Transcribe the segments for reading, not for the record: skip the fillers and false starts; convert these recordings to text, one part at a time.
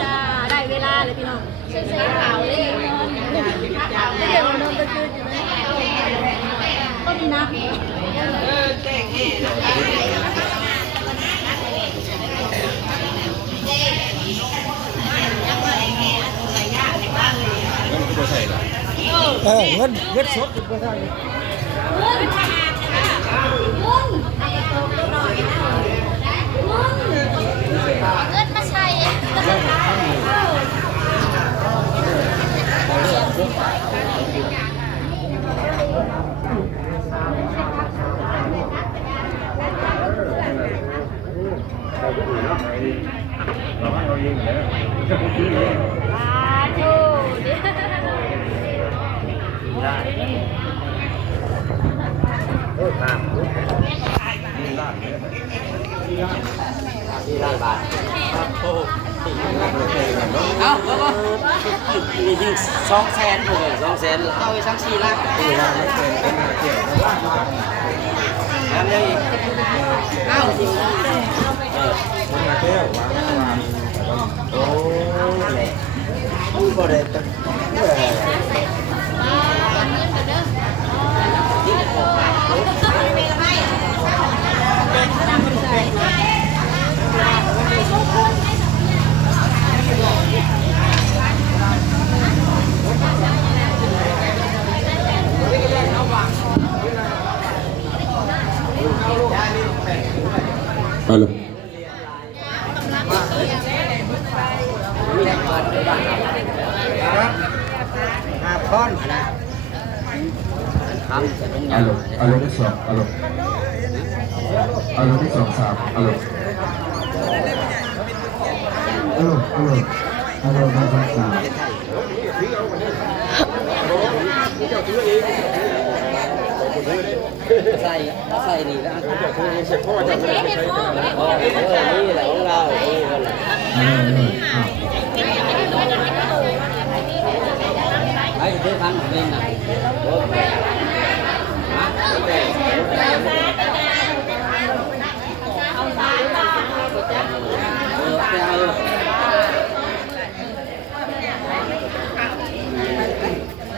จ้าได้เวลาเลยพี่น้องเส้นขาวเลยไม่เดี๋ยวเราเริ่มไปซื้อก็มีนะเงินสดก็ได้เงินมาใส่เอามียิง200,000เลย200,000เอาไปสัก4 ล้านแล้วยังอีกเอาจริงมันมาแก้ววางโอ้ยบ่ได้ตั้งเอาเลยค้อนนะทำจะต้องยัง เอาเลยที่สองเอาเลยที่2 3เอาเลยมา3 ใส่นี่แล้วนี่แหละของเราไอ้เพื่อนพันเองนะ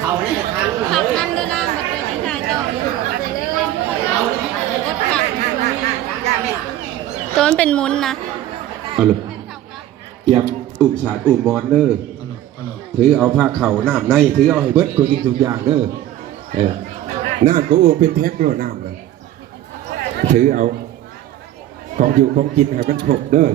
เขาเนี่ยทางเลยนะมาเป็นที่ไหนเจ้าตัวมันเป็นมุ้นนะเอาเลยเตรียมอุ้มสาดอุ้มมอนเด้อถือเอาผ้าเข่าน้ำในถือเอาให้เบิดคนกินทุกอย่างเด้อน้ำก็โอ้เป็นแพ็คโลน้ำนะถือเอาของอยู่ของกินให้มันครบเด้อ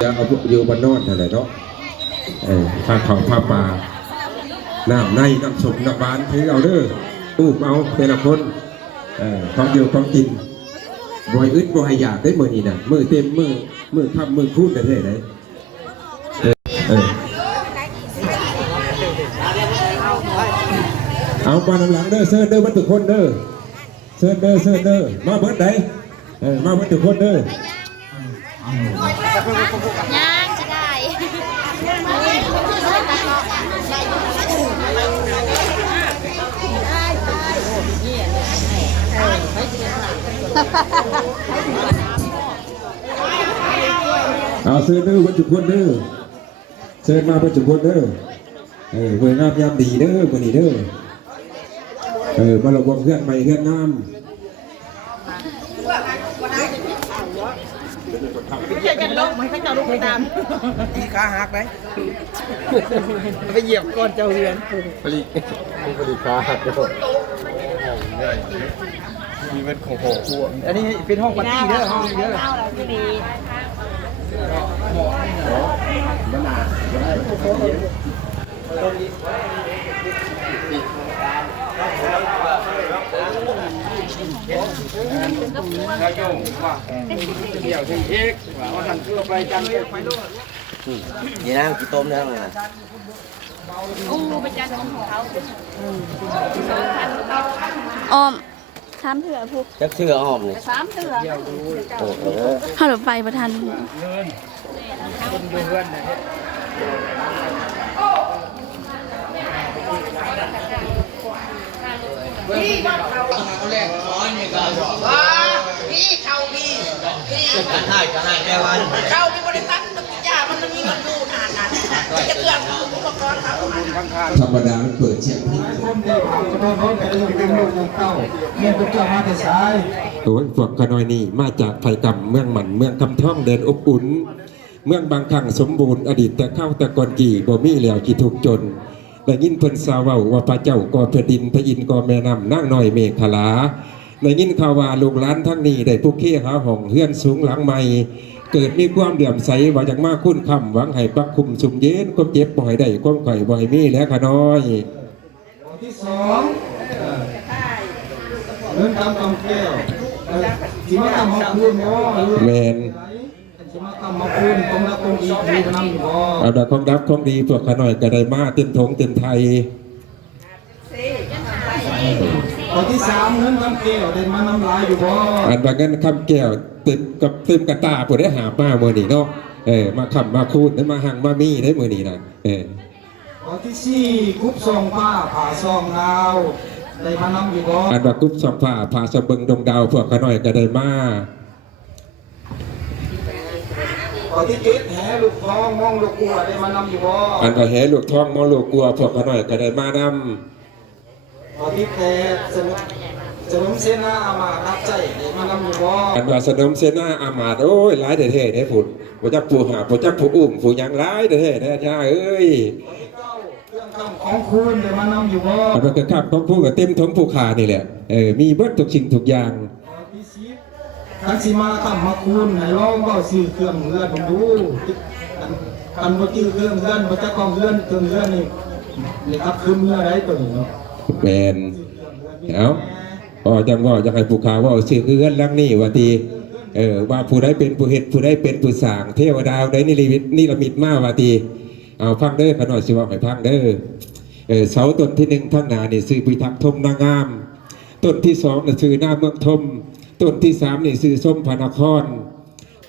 จะเอาอยู่บนนอนอะไรเนาะผ้าเข่าผ้าปลาน้ำในน้ำสมน้ำหวานถือเอาเด้ออุ้มเอาแต่ละคนของอยู่ของกินบ่อยอึดบ่อยอยากได้มือนี่นะมือเต็มมือทำมือคูดได้ไหนเอาปานหลังเด้อเซิร์เด้อวัตถุคนเด้อเซิร์เด้อมาเบิดไหนมาวัตถุคนเด้ยังจะได้เอาเซิร์เด้อวัตถุคนเด้อเซิร์มาวัตถุคนเด้อเวงามยามดีเด้อวันนี้เด้อมาระวังเพื่อนใหม่เพื่อนงามเกี่ยวกันลงไม่ให้เจ้าลูกไปตามที่ขาหักไหมไปเหยียบก้อนเจ้าเรือนผลิตขาหักเด้อมีเป็นของโผล่อันนี้เป็นห้องปาร์ตี้เด้อห้องนี้เด้อมันหนานี่นะกี่ต้มแล้วนะอ้อม3 เถื่อพูก จักเชื่ออ้อมเลย3 เถื่อ ข้ารถไฟประทันพี่เขาแรกร้อนนี่ก็ว่าพี่เขาพี่ ให้ก็ให้แม่วัน เข้ามีบริษัทยามันมีเงินดูนานจะเกือบอุปกรณ์ครับ ธรรมดามันเปิดเสียงเพลง คนเดียวจะโดนรถไปเลยเป็นลูกของเต้าเมียเป็นเจ้ามาแต่สาย โอ้ยพวกขน้อยนี่มาจากไผ่กำเมืองหมันเมืองคำท่องเดินอบอุ่นเมืองบางครั้งสมบูรณ์อดีตแต่เข้าแต่ก่อนกี่บ่มีแล้วกี่ทุกจนได้ยินเพิ่นสาวเว้าว่าพระเจ้าก่อแผ่นดินพระอินทร์ก่อแม่น้ำนางน้อยเมฆขลาได้ยินข่าวว่าลูกหลานทั้งนี้ได้ผู้เขี้หาห้องเฮือนสูงหลังใหม่เกิดมีความเลื่อมใสว่าจากมาคุ้นคำหวังให้ปักคุมสุมเย็นความเจ็บบ่ให้ได้ความไข่บ่ให้มีและขน้อย ที่สองเรื่องตามกำแก้วที่มาทำมาพูดเนาะ แมน ที่มาทำมาพูดตรงนั้นตรงอีกมีนำอยู่บ่ เอาดอกของดับของดีพวกขน้อยก็ได้มาเต็มทงเต็มไทย ข้อที่สามเงินกำแก้วได้มานำลายอยู่บ่ อันว่างั้นคำแก้วเต็มกับเต็มกระตาผู้ได้หามาเมื่อนี้เนาะมาคำมาคูดได้มาหังมามีได้เมื่อนี้นะข้อที่สี่คุบซองผ้าผ่าซองดาวได้มานำอยู่บ่ อันว่ากุ๊บสองผ้าพาสะเบิงดงดาวพวกขน้อยก็ได้มา ข้อที่เจ็ดแห่ลูกทองมองลูกกัวได้มานำอยู่บ่ อันว่าแห่ลูกทองมอลูกกลัวพวกขน้อยก็ได้มาน ข้อที่แปดสนมเสนาอามารับใจได้มานำอยู่บ่ ำอันว่าสนมเสนาอามาตย์โอ้ยหลายเท่ๆได้ผุดบ่จักผู้หาบ่จักผู้อุ้มผู้หยังหลายเท่ๆได้ย่าเอ้ย เครื่องคำของคุณได้มานำอยู่บ่ อันว่าก็ข้ามของผู้ก็เต็มท้องผู้ขานี่แหละมีเบิดทุกสิ่งทุกอย่าง ข้อที่สิบคันสิมาคำมาคุณให้ลองเว้าซื้อเครื่องเรือนผมดูกันบ่จื้อเครื่องเรือนบ่จักของเรือนเครื่องเรือนนี่ครับคือเมื่อใดตัวนี้เนาะ แมนเอาจังว่าจะให้ผู้ขาว่าชื่อเอื้อนลังนี่ว่าทีว่าผู้ใดเป็นผู้เฮ็ดผู้ใดเป็นผู้สร้างเทวดาได้นิรมิตมาว่าทีเอาพังเด้อขน่อยสิว่าให้พังเด้อเสาต้นที่หนึ่งทั้งหนานี่ซื้อพิทักษ์ธมนางามต้นที่สองนี่ซื้อหน้าเมืองธมต้นที่สามนี่ซื้อส้มพระนคร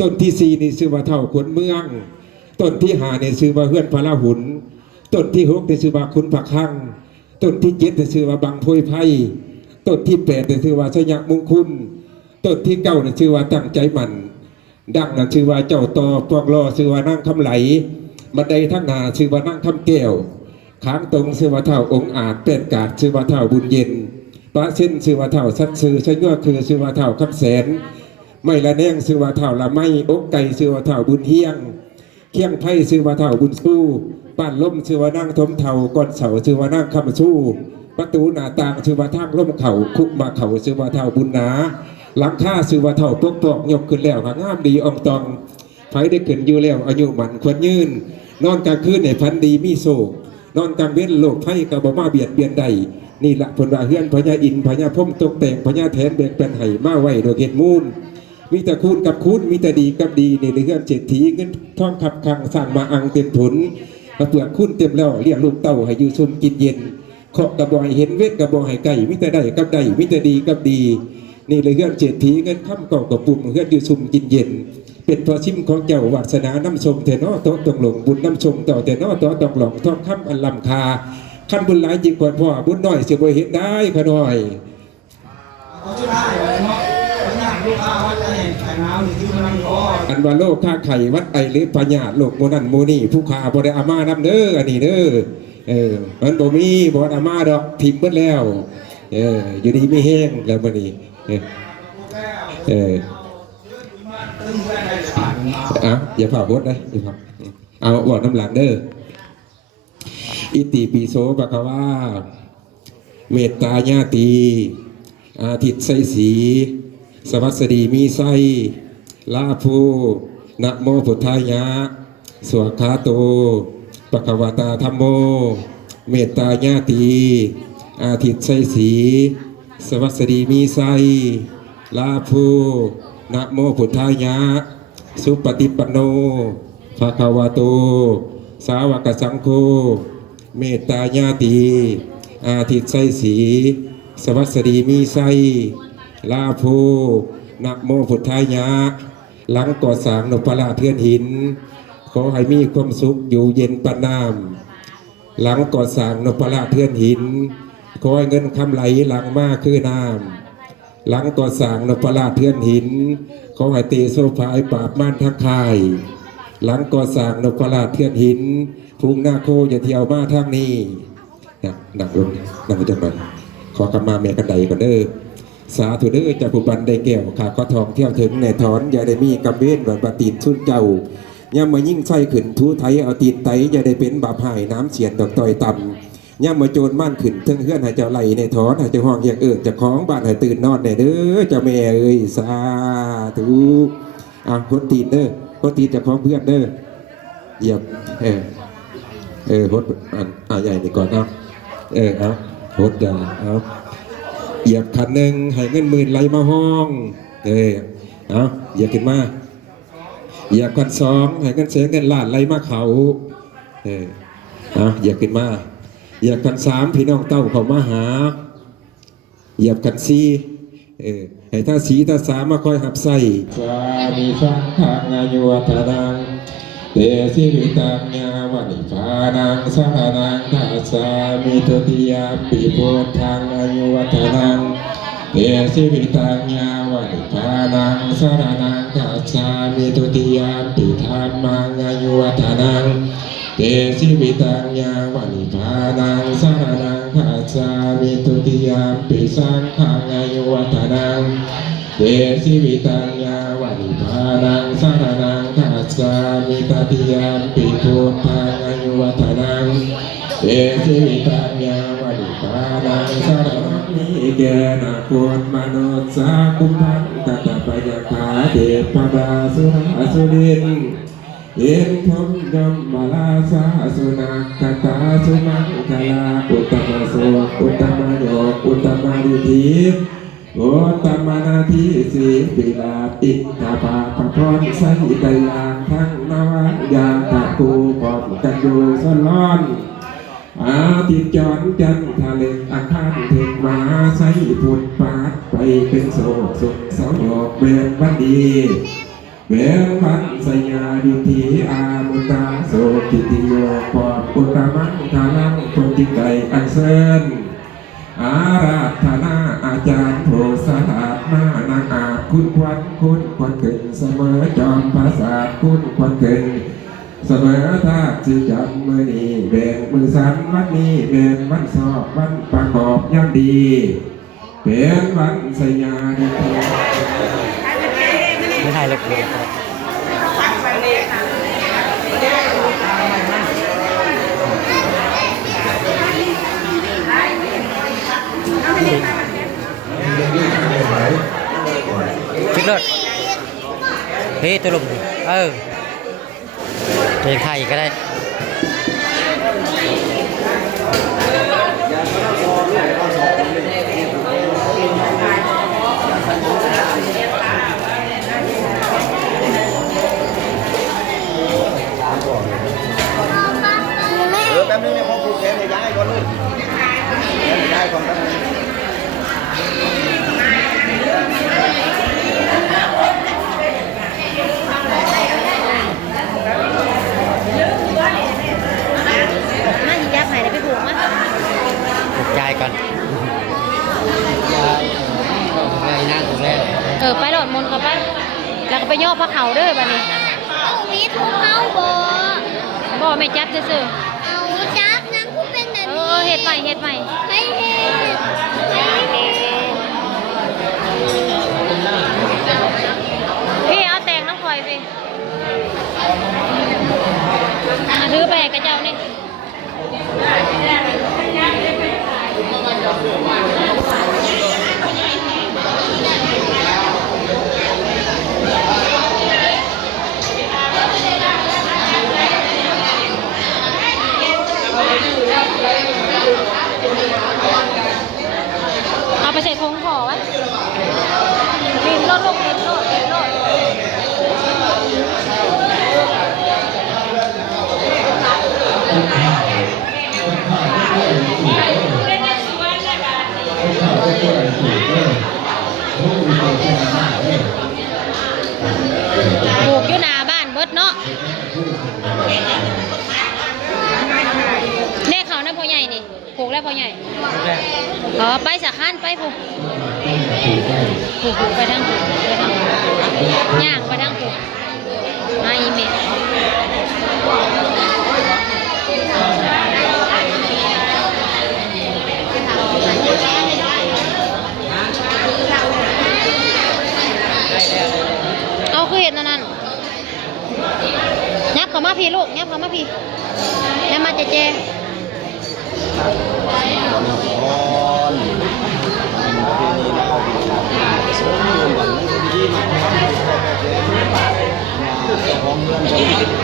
ต้นที่สี่นี่ซื้อว่าเท่าขวนเมืองต้นที่ห้านี่ซื้อว่าเฮือนพระราหุลต้นที่หกนี่ซื้อว่าคุณผักขังต้นที่เจ็ดนี่ซื้อว่าบางโพยไพ่ต้นที่แปดนี่ชื่อว่าชยักมงคุณต้นที่เก้านี่ชื่อว่าตั้งใจมันดังนั่นชื่อว่าเจ้าตอปอกลอชื่อว่านั่งคำไหลบันไดทั้งนาชื่อว่านั่งคำแก้วค้างตรงชื่อว่าเท่าองค์อาจเป็นกาดชื่อว่าเท่าบุญเย็นปะเส้นชื่อว่าเท่าสัตซื้อชยัวคือชื่อว่าเท่าคำแสนไม่ละแนงชื่อว่าเท่าละไม่อกไก่ชื่อว่าเท่าบุญเฮียงเคียงไพ่ชื่อว่าเท่าบุญสู้บ้านล่มชื่อว่านั่งทมเท่าก้อนเสาชื่อว่านั่งคำสู้ประตูหน้าต่างชื่อว่าทางล่มเข่าคุกมาเข่าชื่อว่าเท่าบุญหนาหลังค่าชื่อว่าเท่าปกปอกยกขึ้นแล้วงามดีอองตองไผได้ขึ้นอยู่แล้วอายุมันควรยืนนอนกลางคืนในพันดีมีโศกนอนกลางเว้นโลกไพ่กระบมาเบียดเบียนใดนี่ละผลว่าเฮือนพญาอินพญาพมตกแต่งพญาแทนแบ่งเป็นไห่มาไว้โดยเกตมูลมีแต่คูณกับคูณมีแต่ดีกับดีในเรื่องเศรษฐีเงินทองขับคังสร้างมาอังเต็มถุนมาเปลือกคูณเต็มแล้วเรียกลูกเต่าให้อยู่ซุมกินเย็นเคาะกระบอกให้เห็นเวทกระบอกให้ไก่มิแต่ได้กับได้มิแต่ดีกับดีนี่เลยเรื่องเศรษฐีเงินข้ามเก่ากับปุ่มเฮือนอยู่ซุมกินเย็นเป็นพอชิมของเจ้าวาสนาน้ำชมแต่นอต่อตรงหลงบุญน้ำชมต่อแต่นอต่อตองหลงทองคำอันลำคาขั้นบุญหลายจริงกว่าพ่อบุญน้อยเสียบ่เห็นได้ขน้อย เขาจะได้เลยเนาะเขาอยากลูกค้าวัดไอ้ไข่น้ำนี่ที่มันนั่งคอ อันว่าโลกค่าไข่วัดไอหรือปัญญาโลกโมนันโมนี่ผู้ขาบ่ได้อามานํเด้ออันนี้เด้อมันบ่มีบ่อามาดอกทิมเบิดแล้วอยู่ดีไม่แห้งแล้วมื้อนี้อย่าผ่าบดนะอย่าผ่าเอาบอกน้ำหลังเด้ออิติปิโสภะคะวาเมตตาญาติอาทิตย์ใสสีสวัสดีมีไสลาภูนะโมพุทธายะสวขาโตภะคะวตาธัมโมเมตตาญาติอาทิตย์ใสสีสวัสดีมีไสลาภูนะโมพุทธายะสุปฏิปันโนภะคะวะโตสาวกสังโฆเมตตาญาติอาทิตย์ใสสีสวัสดีมีไสลาโภนะโมพุทธายะหลังก่อสร้างนพราเทือนหินขอให้มีความสุขอยู่เย็นปานน้ำหลังก่อสร้างนพราเทือนหินขอให้เงินคำไหลหลังมาคือน้ำหลังก่อสร้างนพราเทือนหินข ขอให้ตีโซฟาไอปราบม่านทักทายหลังก่อสร้างนพราชเทียนหินภูมินาโคอย่าเที่ยวมาทางนี้นะนั่งลงนั่งจังหน่อยขอกำมาเมียกันใดก่อนเด้อสาธุเด้อจากผู้บันได้แก้วขาข้อทองเที่ยวถึงในถอนอย่าได้มีกำเว้นบาตีนชุนเจ้าย่ำมายิ่งไส้ขึ้นทูไทยเอาตีนไตอย่าได้เป็นบาปหายน้ำเสียนดอกต่อยต่ำย่ำมาโจรม่านขึ้นทั้งเฮือนให้เจ้าไหลในถอนให้เจ้าห้องอย่างเจ้าของบ้านให้ตื่นนอนในเด้อเจ้าแม่เอ้ยสาธุคนตีนเด้อคนตีนจะพร้อมเพื่อนเด้อเหยียบพดใหญ่นี่ก่อนเอาพดใหญ่เอาเหยียบขันหนึ่งให้เงินหมื่นไหลมาห้องเหยียบขึ้นมาเหยียบขันสองให้เงินเสียเงินล้านไหลมาเขาเหยียบขึ้นมาเหยียบขันสามพี่น้องเต้าเขามาหาเหยียบขันสี่ให้ท่าสีท่าสามมาคอยหับใส่สามีฟังทางอายุวัฒนังเตสิวิตังยาวันิพานังสหนังทัสสามิตุติยามปิโพธังอายุวัฒนังเตสิวิตังยาวันิพานังสหนังทัสสามิตุติยามปิธัมมังอายุวัฒนังเตสิวิตังยาวันิพานังสหนังทัสสามิตุติยามปิสังฆังอายุวัฒนังเตสิวิตังยาวันิพานังสหนังทัสสามิตติยามปิพุทธังอายุวัฒนังเตสิวิตังยาวันิพานังสหนังนิเกนะโกนมนุสสาคุพันตตปัญญาเทพดาสุราสุรินเอ็นทมยมมาลาสาสุนักขตาสุมังคลาอุตตมโสอุตตมโยอุตตมฤทธิโอตมนาทีสีปิลาปิตาภาพพรใสไตยางทั้งนวัตยาตะกูพร้อมกันอยู่สลอนอาทิตย์จรจันทะเลอังคารเทกมาใสพุทธปาดไปเป็นโศกสุขสาวกเวรวันดีเวรวันสยาดิธีอามุตตาโสติติโยปอดอุตตมังทานังคนจิตใจอันเซินอาราธนาอาจารย์โพสหัสมานางอาจคุณควันคุณควันเก่งเสมอจอมภาษาคุณควันเก่งเสมอท่าจิตจันมือนี้เบนมือสันวันนี้เบนวันสอบวันประกอบย่ำดีเป็นวันสยาดิธีไม่ได้เลยคิดรถเฮ้ยตัวลมเพลงไทยก็ได้แป๊บนึงเนี่ยพอผูกแขนย้ายก่อนเลยย้ายก่อนแป๊บนึง ใจก่อนไปโหลดมนต์เขาไปแล้วก็ไปย่อพระเขาเด้อบัดนี้มีทุกเขาบ่ไม่จับซื่อเอาจับนังกูเป็นแบบนี้เฮ็ดใหม่ให้เฮ็ดพี่เอาแต่งน้ำข่อยพี่ถือไปกระเจ้านี่เอาไปใส่ถุงห่อไว้ริมรถลงริมรถปลูกอยู่หน้าบ้านเบิดเนาะเนี่ยเขานั่นพ่อใหญ่นี่ปลูกแล้ว พ่อใหญ่อ๋อไปสักขั้นไปผู้ไปทางผู้ไปทางย่างไปทางผู้มาอีเมลเอาคือเห็นนั่นยับเข้ามาพี่ลูกยับเข้ามาพี่ยับมาเจเจของเงิน